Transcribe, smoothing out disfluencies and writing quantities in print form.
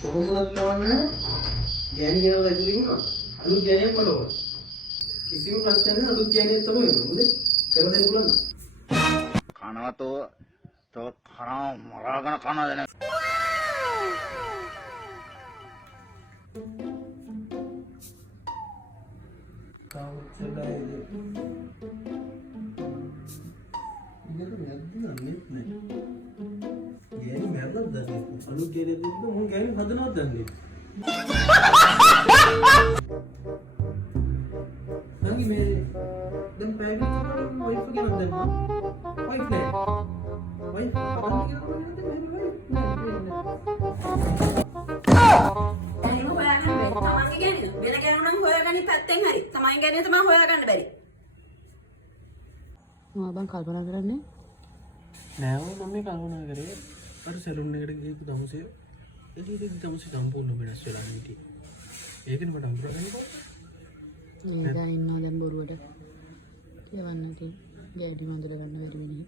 කොහොමද නවන්නේ? ගෑණි කියලා දැකලා ඉන්නවා. අලුත් ගෑණියක් මට ඕන. කිසිම ප්‍රශ්නයක් නැහැ අලුත් ගෑණියක් තමයි ඕන. මොකද? කරලා දෙන්න පුළුවන්ද? කනවතෝ තෝ කරා මරාගෙන කනද නේ කවුරුසලයි ඉතින් නැද්ද නේ ගෑණි මැරෙද්ද දැන් අලුත් ගෑණියක් දෙන්න මොන් ගෑණි හදනවද දන්නේ නංගි මේ දැන් ප්‍රයිවට් වයිෆ් කෙනෙක් දැම්මා වයිෆ් නෑ වයිෆ් අදන් කියලා කොහෙන්ද මේ වයිෆ් මම බං කල්පනා කරන්නේ නෑ මම මේ කල්පනා කරේ අර සැලුන් එකට ගිහපු දවසේ එළියට දවසේ සම්පූර්ණ වෙනස් වෙලා හිටියේ. ඒකනේ මට අඳුරගන්න ඒ දා ඉන්නවා දැන් බොරුවට කියවන්න තියෙන ගෑඩි හොඳට ගන්න බැරි වෙන්නේ